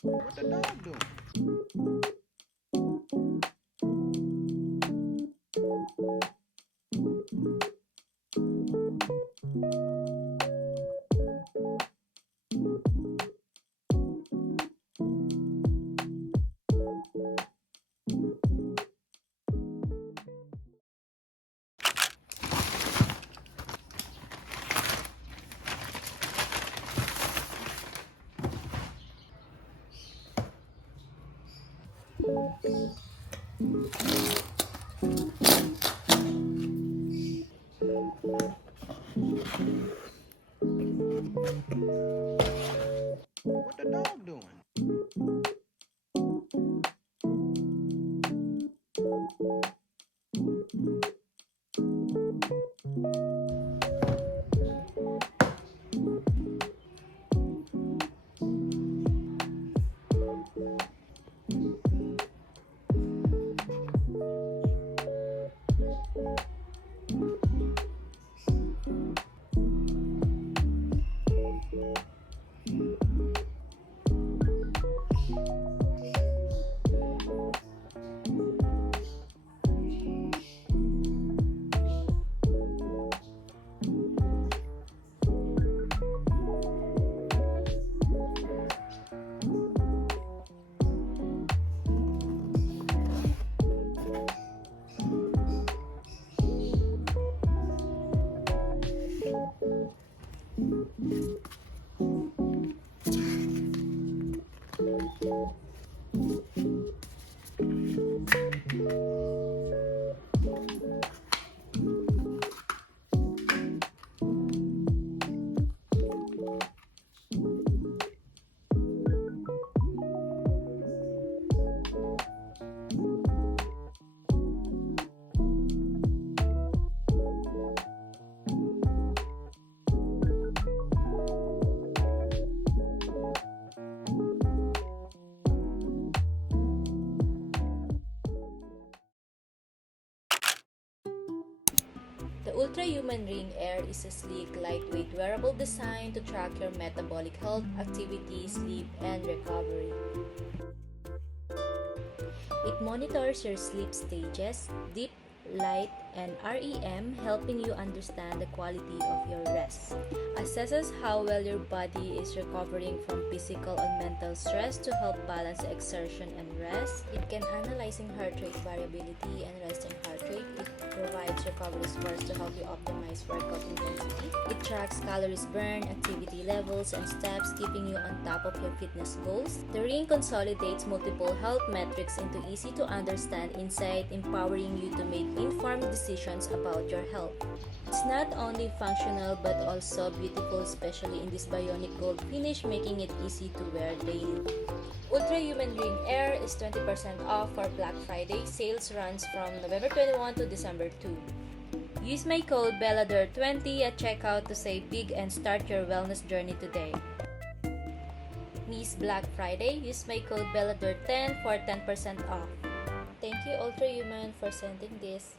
What the dog doing? What the dog doing? The Ultrahuman Ring Air is a sleek, lightweight wearable designed to track your metabolic health, activity, sleep, and recovery. It monitors your sleep stages, deep, light, and REM, helping you understand the quality of your rest. Assesses how well your body is recovering from physical and mental stress to help balance exertion and rest. It can analyzing heart rate variability and resting heart rate. It provides recovery scores to help you optimize workout intensity. It tracks calories burned, activity levels, and steps, keeping you on top of your fitness goals. The ring consolidates multiple health metrics into easy to understand insight, empowering you to make informed decisions about your health. It's not only functional but also beautiful, especially in this bionic gold finish, making it easy to wear daily. Ultrahuman Ring Air is 20% off for Black Friday. Sales runs from November 21 to December 2. Use my code bellador20 at checkout to save big and start your wellness journey today. Miss Black Friday, use my code bellador10 for 10% off. Thank you Ultrahuman for sending this.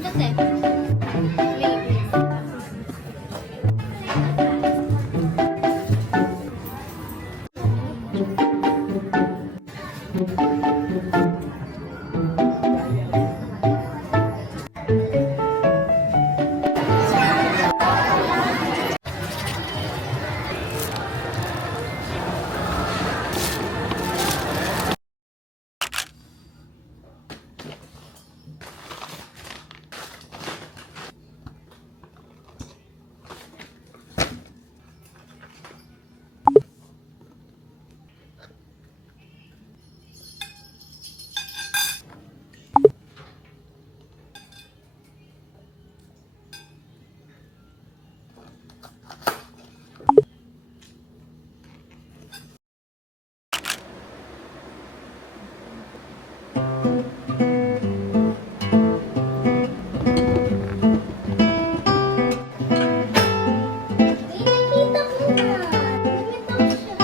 Ito, te. Flavor. May nakita ko na. Lumitaw siya.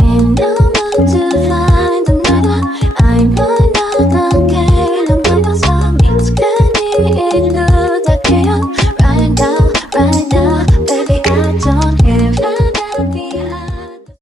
And I'm about to fly.